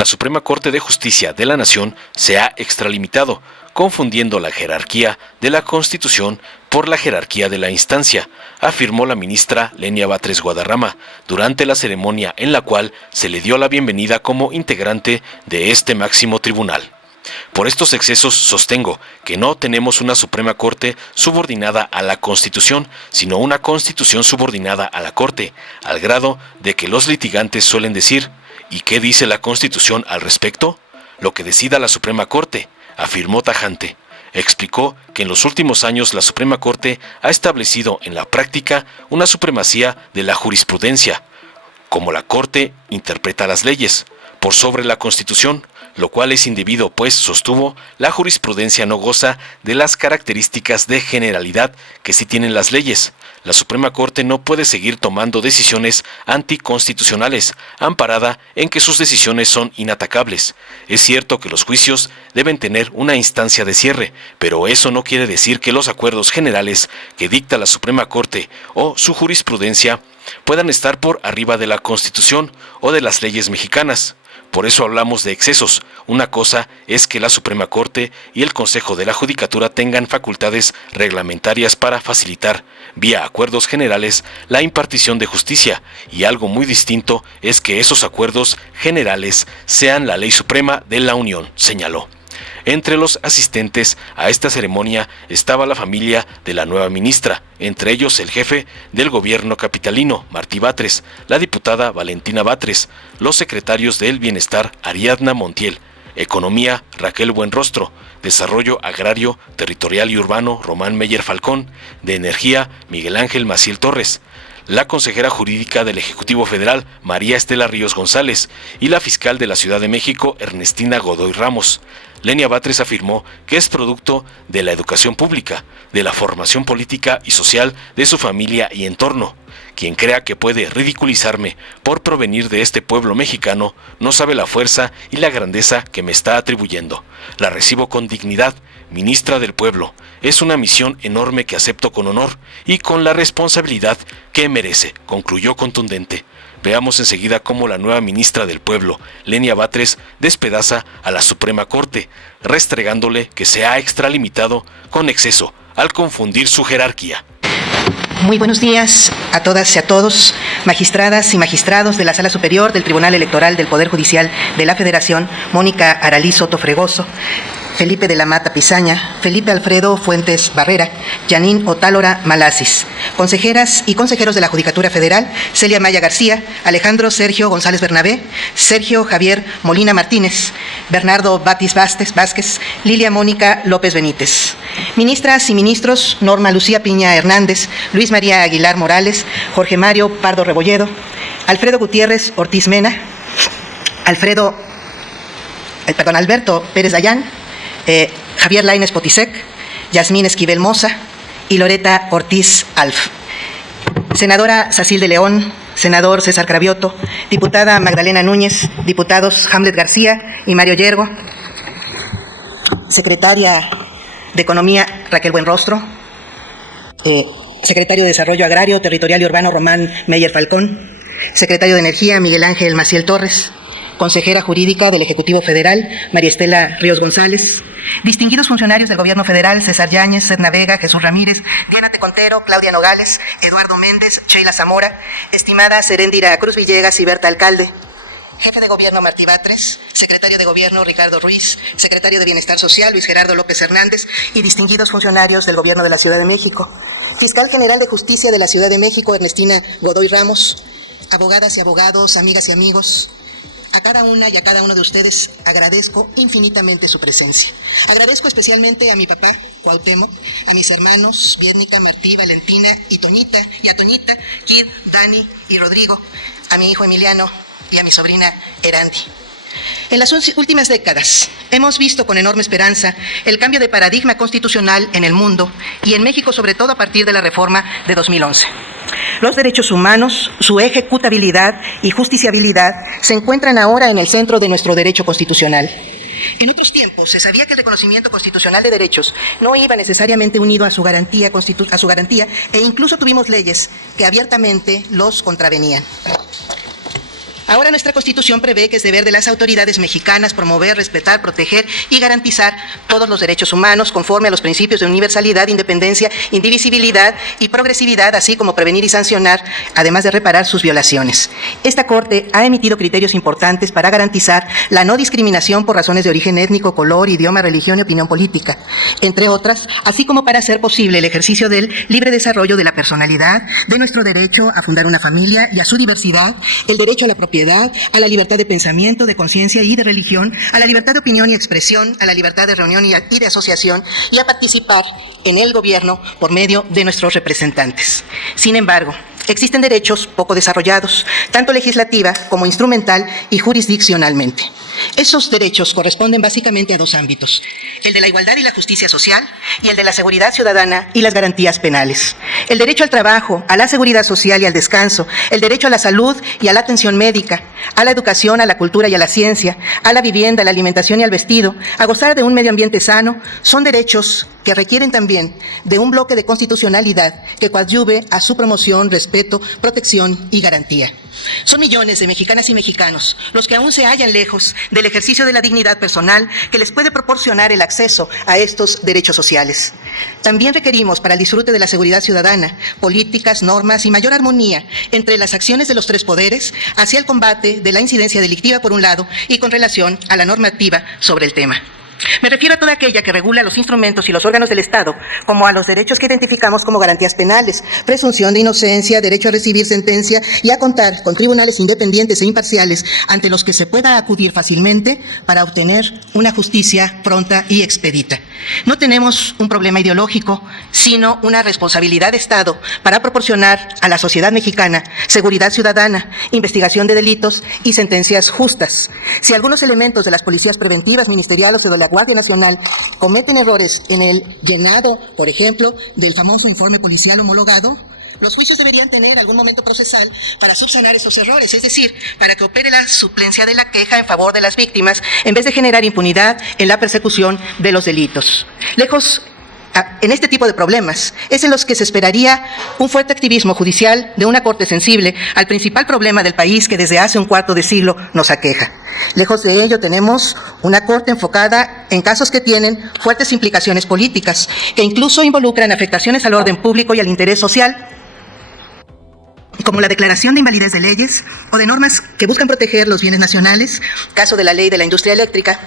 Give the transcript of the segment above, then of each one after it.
La Suprema Corte de Justicia de la Nación se ha extralimitado, confundiendo la jerarquía de la Constitución por la jerarquía de la instancia, afirmó la ministra Lenia Batres Guadarrama durante la ceremonia en la cual se le dio la bienvenida como integrante de este máximo tribunal. Por estos excesos sostengo que no tenemos una Suprema Corte subordinada a la Constitución, sino una Constitución subordinada a la Corte, al grado de que los litigantes suelen decir: ¿y qué dice la Constitución al respecto? Lo que decida la Suprema Corte, afirmó tajante. Explicó que en los últimos años la Suprema Corte ha establecido en la práctica una supremacía de la jurisprudencia, como la Corte interpreta las leyes, por sobre la Constitución, lo cual es indebido, pues, sostuvo, la jurisprudencia no goza de las características de generalidad que sí tienen las leyes. La Suprema Corte no puede seguir tomando decisiones anticonstitucionales, amparada en que sus decisiones son inatacables. Es cierto que los juicios deben tener una instancia de cierre, pero eso no quiere decir que los acuerdos generales que dicta la Suprema Corte o su jurisprudencia puedan estar por arriba de la Constitución o de las leyes mexicanas. Por eso hablamos de excesos. Una cosa es que la Suprema Corte y el Consejo de la Judicatura tengan facultades reglamentarias para facilitar, vía acuerdos generales, la impartición de justicia, y algo muy distinto es que esos acuerdos generales sean la ley suprema de la Unión, señaló. Entre los asistentes a esta ceremonia estaba la familia de la nueva ministra, entre ellos el jefe del gobierno capitalino, Martí Batres, la diputada Valentina Batres, los secretarios del Bienestar, Ariadna Montiel, Economía, Raquel Buenrostro, Desarrollo Agrario, Territorial y Urbano, Román Meyer Falcón, de Energía, Miguel Ángel Maciel Torres, la consejera jurídica del Ejecutivo Federal, María Estela Ríos González, y la fiscal de la Ciudad de México, Ernestina Godoy Ramos. Lenia Batres afirmó que es producto de la educación pública, de la formación política y social de su familia y entorno. Quien crea que puede ridiculizarme por provenir de este pueblo mexicano no sabe la fuerza y la grandeza que me está atribuyendo. La recibo con dignidad, ministra del pueblo. Es una misión enorme que acepto con honor y con la responsabilidad que merece, concluyó contundente. Veamos enseguida cómo la nueva ministra del pueblo, Lenia Batres, despedaza a la Suprema Corte, restregándole que se ha extralimitado con exceso al confundir su jerarquía. Muy buenos días a todas y a todos, magistradas y magistrados de la Sala Superior del Tribunal Electoral del Poder Judicial de la Federación, Mónica Aralí Soto Fregoso, Felipe de la Mata Pizaña, Felipe Alfredo Fuentes Barrera, Yanín Otálora Malasis, consejeras y consejeros de la Judicatura Federal, Celia Maya García, Alejandro Sergio González Bernabé, Sergio Javier Molina Martínez, Bernardo Batis Vázquez, Lilia Mónica López Benítez. Ministras y ministros, Norma Lucía Piña Hernández, Luis María Aguilar Morales, Jorge Mario Pardo Rebolledo, Alfredo Gutiérrez Ortiz Mena, Alberto Pérez Dayán, Javier Lainez Potisek, Yasmín Esquivel Moza y Loreta Ortiz Alf. Senadora Sacil de León, senador César Cravioto, diputada Magdalena Núñez, diputados Hamlet García y Mario Yergo, secretaria de Economía Raquel Buenrostro, secretario de Desarrollo Agrario, Territorial y Urbano Román Meyer Falcón, secretario de Energía Miguel Ángel Maciel Torres, consejera jurídica del Ejecutivo Federal, María Estela Ríos González, distinguidos funcionarios del Gobierno Federal, César Yáñez, Edna Vega, Jesús Ramírez, Diana Tecontero, Claudia Nogales, Eduardo Méndez, Sheila Zamora, estimada Seréndira Cruz Villegas y Berta Alcalde, jefe de Gobierno Martí Batres, secretario de Gobierno Ricardo Ruiz, secretario de Bienestar Social Luis Gerardo López Hernández y distinguidos funcionarios del Gobierno de la Ciudad de México, fiscal general de Justicia de la Ciudad de México, Ernestina Godoy Ramos, abogadas y abogados, amigas y amigos. A cada una y a cada uno de ustedes agradezco infinitamente su presencia. Agradezco especialmente a mi papá, Cuauhtémoc, a mis hermanos, Viernica, Martí, Valentina y Toñita, Kid, Dani y Rodrigo, a mi hijo Emiliano y a mi sobrina Erandi. En las últimas décadas hemos visto con enorme esperanza el cambio de paradigma constitucional en el mundo y en México, sobre todo a partir de la reforma de 2011. Los derechos humanos, su ejecutabilidad y justiciabilidad se encuentran ahora en el centro de nuestro derecho constitucional. En otros tiempos se sabía que el reconocimiento constitucional de derechos no iba necesariamente unido a su garantía e incluso tuvimos leyes que abiertamente los contravenían. Ahora nuestra Constitución prevé que es deber de las autoridades mexicanas promover, respetar, proteger y garantizar todos los derechos humanos conforme a los principios de universalidad, independencia, indivisibilidad y progresividad, así como prevenir y sancionar, además de reparar sus violaciones. Esta Corte ha emitido criterios importantes para garantizar la no discriminación por razones de origen étnico, color, idioma, religión y opinión política, entre otras, así como para hacer posible el ejercicio del libre desarrollo de la personalidad, de nuestro derecho a fundar una familia y a su diversidad, el derecho a la propiedad, a la libertad de pensamiento, de conciencia y de religión, a la libertad de opinión y expresión, a la libertad de reunión y de asociación y a participar en el gobierno por medio de nuestros representantes. Sin embargo, existen derechos poco desarrollados, tanto legislativa como instrumental y jurisdiccionalmente. Esos derechos corresponden básicamente a dos ámbitos: el de la igualdad y la justicia social y el de la seguridad ciudadana y las garantías penales. El derecho al trabajo, a la seguridad social y al descanso, el derecho a la salud y a la atención médica, a la educación, a la cultura y a la ciencia, a la vivienda, a la alimentación y al vestido, a gozar de un medio ambiente sano, son derechos que requieren también de un bloque de constitucionalidad que coadyuve a su promoción, respeto, protección y garantía. Son millones de mexicanas y mexicanos los que aún se hallan lejos del ejercicio de la dignidad personal que les puede proporcionar el acceso a estos derechos sociales. También requerimos para el disfrute de la seguridad ciudadana políticas, normas y mayor armonía entre las acciones de los tres poderes hacia el combate de la incidencia delictiva por un lado y con relación a la normativa sobre el tema. Me refiero a toda aquella que regula los instrumentos y los órganos del Estado, como a los derechos que identificamos como garantías penales, presunción de inocencia, derecho a recibir sentencia y a contar con tribunales independientes e imparciales ante los que se pueda acudir fácilmente para obtener una justicia pronta y expedita. No tenemos un problema ideológico, sino una responsabilidad de Estado para proporcionar a la sociedad mexicana seguridad ciudadana, investigación de delitos y sentencias justas. Si algunos elementos de las policías preventivas, ministeriales o de la Guardia Nacional cometen errores en el llenado, por ejemplo, del famoso informe policial homologado, los juicios deberían tener algún momento procesal para subsanar esos errores, es decir, para que opere la suplencia de la queja en favor de las víctimas, en vez de generar impunidad en la persecución de los delitos. En este tipo de problemas es en los que se esperaría un fuerte activismo judicial de una Corte sensible al principal problema del país que desde hace un cuarto de siglo nos aqueja. Lejos de ello, tenemos una Corte enfocada en casos que tienen fuertes implicaciones políticas, que incluso involucran afectaciones al orden público y al interés social, como la declaración de invalidez de leyes o de normas que buscan proteger los bienes nacionales, caso de la ley de la industria eléctrica,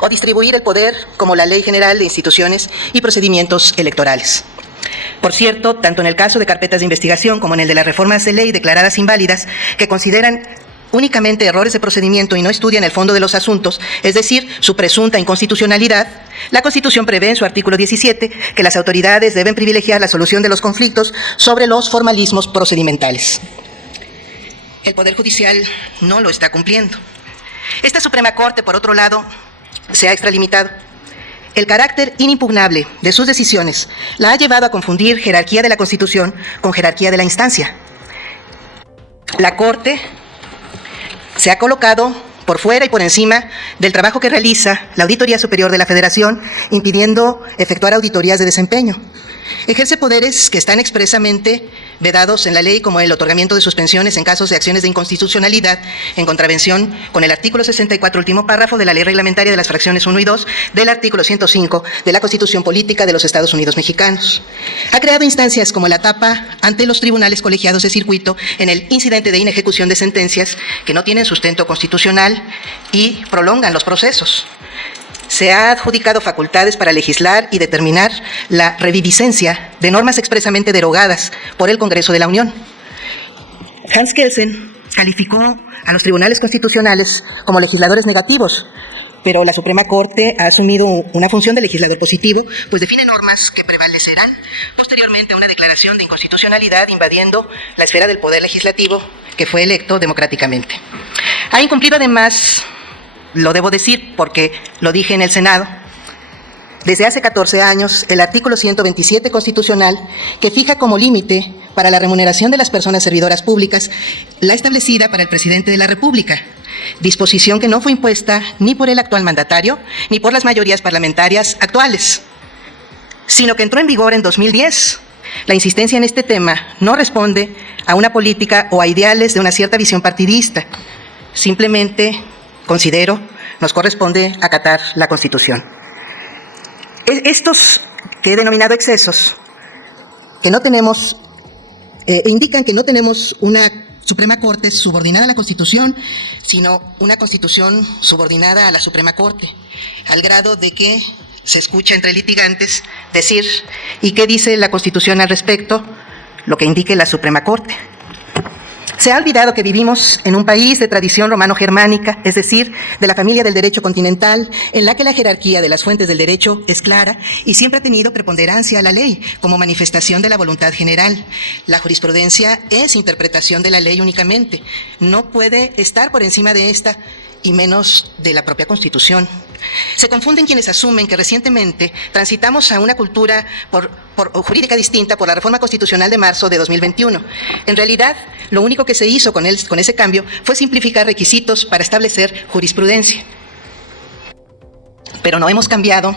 o distribuir el poder, como la Ley General de Instituciones y Procedimientos Electorales. Por cierto, tanto en el caso de carpetas de investigación como en el de las reformas de ley declaradas inválidas, que consideran únicamente errores de procedimiento y no estudian el fondo de los asuntos, es decir, su presunta inconstitucionalidad, la Constitución prevé en su artículo 17 que las autoridades deben privilegiar la solución de los conflictos sobre los formalismos procedimentales. El Poder Judicial no lo está cumpliendo. Esta Suprema Corte, por otro lado, se ha extralimitado. El carácter inimpugnable de sus decisiones la ha llevado a confundir jerarquía de la Constitución con jerarquía de la instancia. La Corte se ha colocado por fuera y por encima del trabajo que realiza la Auditoría Superior de la Federación, impidiendo efectuar auditorías de desempeño. Ejerce poderes que están expresamente vedados en la ley, como el otorgamiento de suspensiones en casos de acciones de inconstitucionalidad, en contravención con el artículo 64, último párrafo de la Ley Reglamentaria de las fracciones 1 y 2 del artículo 105 de la Constitución Política de los Estados Unidos Mexicanos. Ha creado instancias como la tapa ante los tribunales colegiados de circuito en el incidente de inejecución de sentencias que no tienen sustento constitucional y prolongan los procesos. Se ha adjudicado facultades para legislar y determinar la reviviscencia de normas expresamente derogadas por el Congreso de la Unión. Hans Kelsen calificó a los tribunales constitucionales como legisladores negativos, pero la Suprema Corte ha asumido una función de legislador positivo, pues define normas que prevalecerán posteriormente a una declaración de inconstitucionalidad invadiendo la esfera del poder legislativo que fue electo democráticamente. Ha incumplido además, lo debo decir porque lo dije en el Senado, desde hace 14 años el artículo 127 constitucional que fija como límite para la remuneración de las personas servidoras públicas la establecida para el presidente de la República, disposición que no fue impuesta ni por el actual mandatario ni por las mayorías parlamentarias actuales, sino que entró en vigor en 2010. La insistencia en este tema no responde a una política o a ideales de una cierta visión partidista. simplemente considero nos corresponde acatar la Constitución. Estos que he denominado excesos, que no tenemos, indican que no tenemos una Suprema Corte subordinada a la Constitución, sino una Constitución subordinada a la Suprema Corte, al grado de que se escucha entre litigantes decir, ¿y qué dice la Constitución al respecto? Lo que indique la Suprema Corte. Se ha olvidado que vivimos en un país de tradición romano-germánica, es decir, de la familia del derecho continental, en la que la jerarquía de las fuentes del derecho es clara y siempre ha tenido preponderancia a la ley como manifestación de la voluntad general. La jurisprudencia es interpretación de la ley únicamente, no puede estar por encima de esta y menos de la propia Constitución. Se confunden quienes asumen que recientemente transitamos a una cultura jurídica distinta por la reforma constitucional de marzo de 2021. En realidad, lo único que se hizo con ese cambio fue simplificar requisitos para establecer jurisprudencia. Pero no hemos cambiado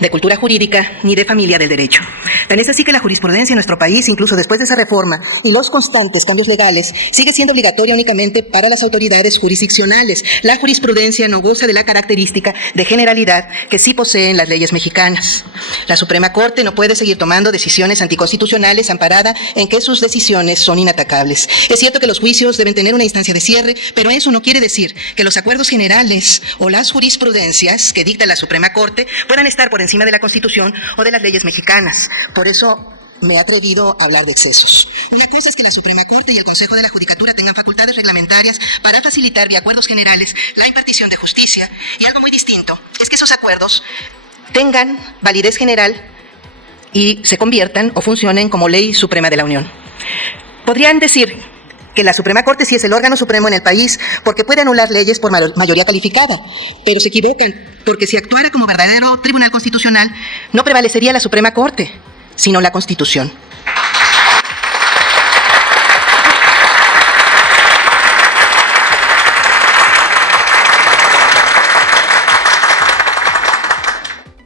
de cultura jurídica ni de familia del derecho. Tan es así que la jurisprudencia en nuestro país, incluso después de esa reforma y los constantes cambios legales, sigue siendo obligatoria únicamente para las autoridades jurisdiccionales. La jurisprudencia no goza de la característica de generalidad que sí poseen las leyes mexicanas. La Suprema Corte no puede seguir tomando decisiones anticonstitucionales amparada en que sus decisiones son inatacables. Es cierto que los juicios deben tener una instancia de cierre, pero eso no quiere decir que los acuerdos generales o las jurisprudencias que dicta la Suprema Corte puedan estar por encima de la Constitución o de las leyes mexicanas. Por eso me he atrevido a hablar de excesos. Una cosa es que la Suprema Corte y el Consejo de la Judicatura tengan facultades reglamentarias para facilitar vía acuerdos generales la impartición de justicia, y algo muy distinto es que esos acuerdos tengan validez general y se conviertan o funcionen como ley suprema de la Unión. Podrían decir que la Suprema Corte sí es el órgano supremo en el país porque puede anular leyes por mayoría calificada, pero se equivocan, porque si actuara como verdadero tribunal constitucional, no prevalecería la Suprema Corte, sino la Constitución.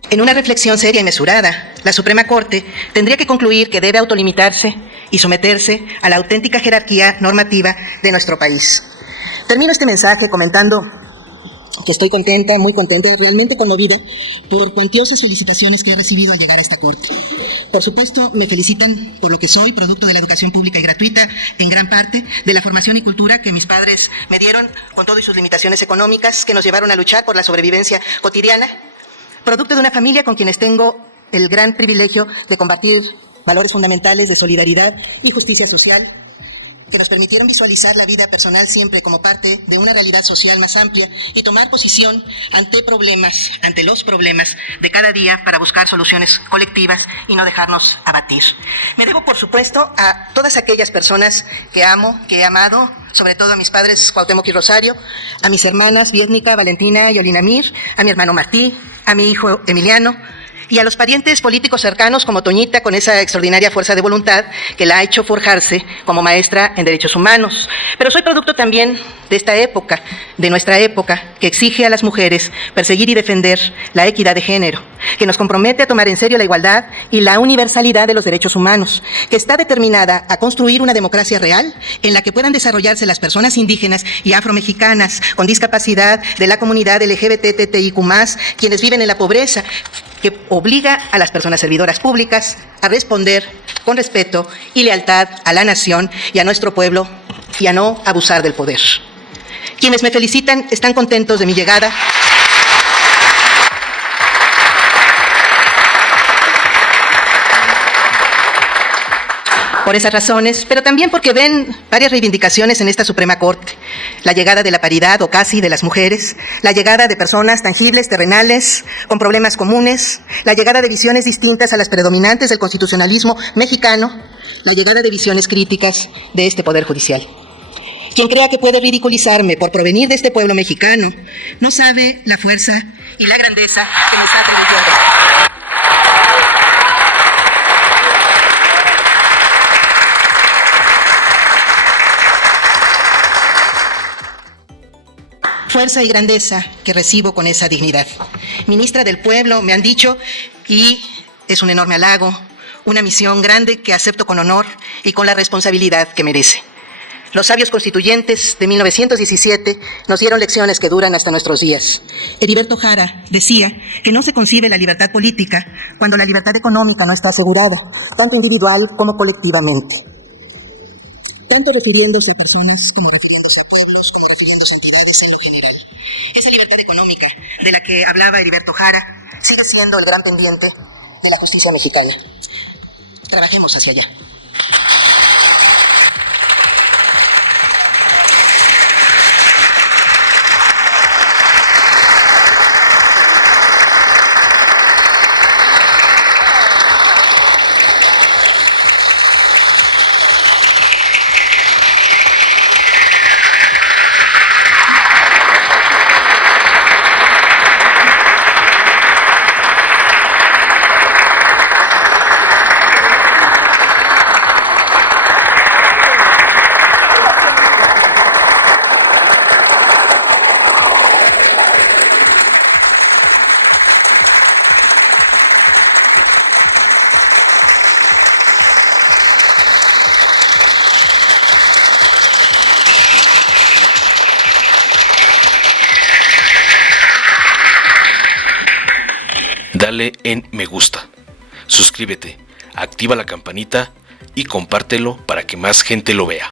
En una reflexión seria y mesurada, la Suprema Corte tendría que concluir que debe autolimitarse y someterse a la auténtica jerarquía normativa de nuestro país. Termino este mensaje comentando que estoy contenta, muy contenta, realmente conmovida por cuantiosas felicitaciones que he recibido al llegar a esta Corte. Por supuesto, me felicitan por lo que soy, producto de la educación pública y gratuita, en gran parte, de la formación y cultura que mis padres me dieron, con todo y sus limitaciones económicas, que nos llevaron a luchar por la sobrevivencia cotidiana, producto de una familia con quienes tengo el gran privilegio de compartir valores fundamentales de solidaridad y justicia social, que nos permitieron visualizar la vida personal siempre como parte de una realidad social más amplia y tomar posición ante los problemas de cada día para buscar soluciones colectivas y no dejarnos abatir. Me debo, por supuesto, a todas aquellas personas que amo, que he amado, sobre todo a mis padres Cuauhtémoc y Rosario, a mis hermanas Vietnica, Valentina y Olinamir, a mi hermano Martí, a mi hijo Emiliano, y a los parientes políticos cercanos como Toñita, con esa extraordinaria fuerza de voluntad que la ha hecho forjarse como maestra en derechos humanos. Pero soy producto también de esta época, de nuestra época, que exige a las mujeres perseguir y defender la equidad de género, que nos compromete a tomar en serio la igualdad y la universalidad de los derechos humanos, que está determinada a construir una democracia real en la que puedan desarrollarse las personas indígenas y afromexicanas con discapacidad de la comunidad LGBTTIQ+, quienes viven en la pobreza, que obliga a las personas servidoras públicas a responder con respeto y lealtad a la nación y a nuestro pueblo y a no abusar del poder. Quienes me felicitan están contentos de mi llegada. Por esas razones, pero también porque ven varias reivindicaciones en esta Suprema Corte. La llegada de la paridad, o casi, de las mujeres, la llegada de personas tangibles, terrenales, con problemas comunes, la llegada de visiones distintas a las predominantes del constitucionalismo mexicano, la llegada de visiones críticas de este Poder Judicial. Quien crea que puede ridiculizarme por provenir de este pueblo mexicano, no sabe la fuerza y la grandeza que me está atribuyendo. Fuerza y grandeza que recibo con esa dignidad. Ministra del Pueblo, me han dicho, y es un enorme halago, una misión grande que acepto con honor y con la responsabilidad que merece. Los sabios constituyentes de 1917 nos dieron lecciones que duran hasta nuestros días. Heriberto Jara decía que no se concibe la libertad política cuando la libertad económica no está asegurada, tanto individual como colectivamente. Tanto refiriéndose a personas como refiriéndose a pueblos, como refiriéndose a entidades en lo general. Esa libertad económica de la que hablaba Heriberto Jara sigue siendo el gran pendiente de la justicia mexicana. Trabajemos hacia allá. Dale en me gusta, suscríbete, activa la campanita y compártelo para que más gente lo vea.